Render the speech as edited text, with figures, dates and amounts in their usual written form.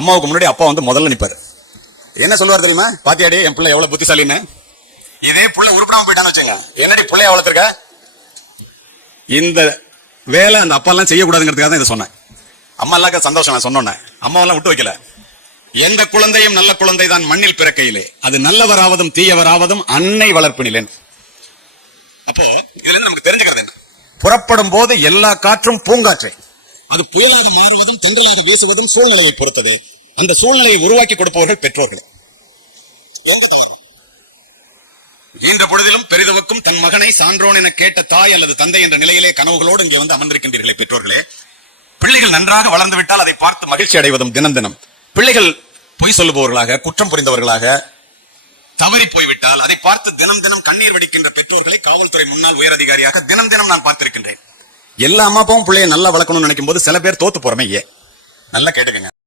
அம்மாவுக்கு முன்னாடி அப்பா வந்து முதல்ல நிப்பாரு. என்ன சொல்லுவார் தெரியுமா? பாத்தியாடி என் பிள்ளை எவ்வளவு புத்திசாலின்னு. இதே புள்ள உருப்படாம போயிட்டான்னு வச்சுங்க, என்னடி பிள்ளைய வளர்த்திருக்க. இந்த வேலை அந்த அப்பா எல்லாம் செய்யக்கூடாதுங்கிறதுக்காக தான் இதை சொன்னேன். அம்மா எல்லாம் சந்தோஷம் நான் சொன்னோன்னே. அம்மாவெல்லாம் விட்டு வைக்கல. எந்த குழந்தையும் நல்ல குழந்தை தான் மண்ணில் பிறக்கையிலே, அது நல்லவராவதும் தீயவராவதும் அன்னை வளர்ப்பினிலேன். அப்போ இதுல இருந்து நமக்கு தெரிஞ்சுக்கிறது என்ன? புறப்படும் போது எல்லா காற்றும் பூங்காற்றை, அது புயலாக மாறுவதும் தென்றலாக வீசுவதும் சூழ்நிலையை பொறுத்தது. அந்த சூழ்நிலையை உருவாக்கி கொடுப்பவர்கள் பெற்றோர்கள். ஈன்ற பொழுதிலும் பெரிதவக்கும் தன் மகனை சான்றோன் என கேட்ட தாய் அல்லது தந்தை என்ற நிலையிலே கனவுகளோடு இங்கே வந்து அமர்ந்திருக்கின்றீர்களே பெற்றோர்களே. பிள்ளைகள் நன்றாக வளர்ந்து விட்டால் அதை பார்த்து மகிழ்ச்சி அடைவதும் தினம் தினம். பிள்ளைகள் பொய் சொல்லுபவர்களாக, குற்றம் புரிந்தவர்களாக தவறி போய்விட்டால் அதை பார்த்து தினம் தினம் கண்ணீர் வடிக்கின்ற பெற்றோர்களை காவல்துறை முன்னாள் உயர் அதிகாரியாக தினம் தினம் நான் பார்த்திருக்கின்றேன். எல்லா அம்மா அப்பாவும் பிள்ளையை நல்லா வளர்க்கணும்னு நினைக்கும் போது சில பேர் தோத்து போறமே. நல்லா கேட்டுக்கங்க.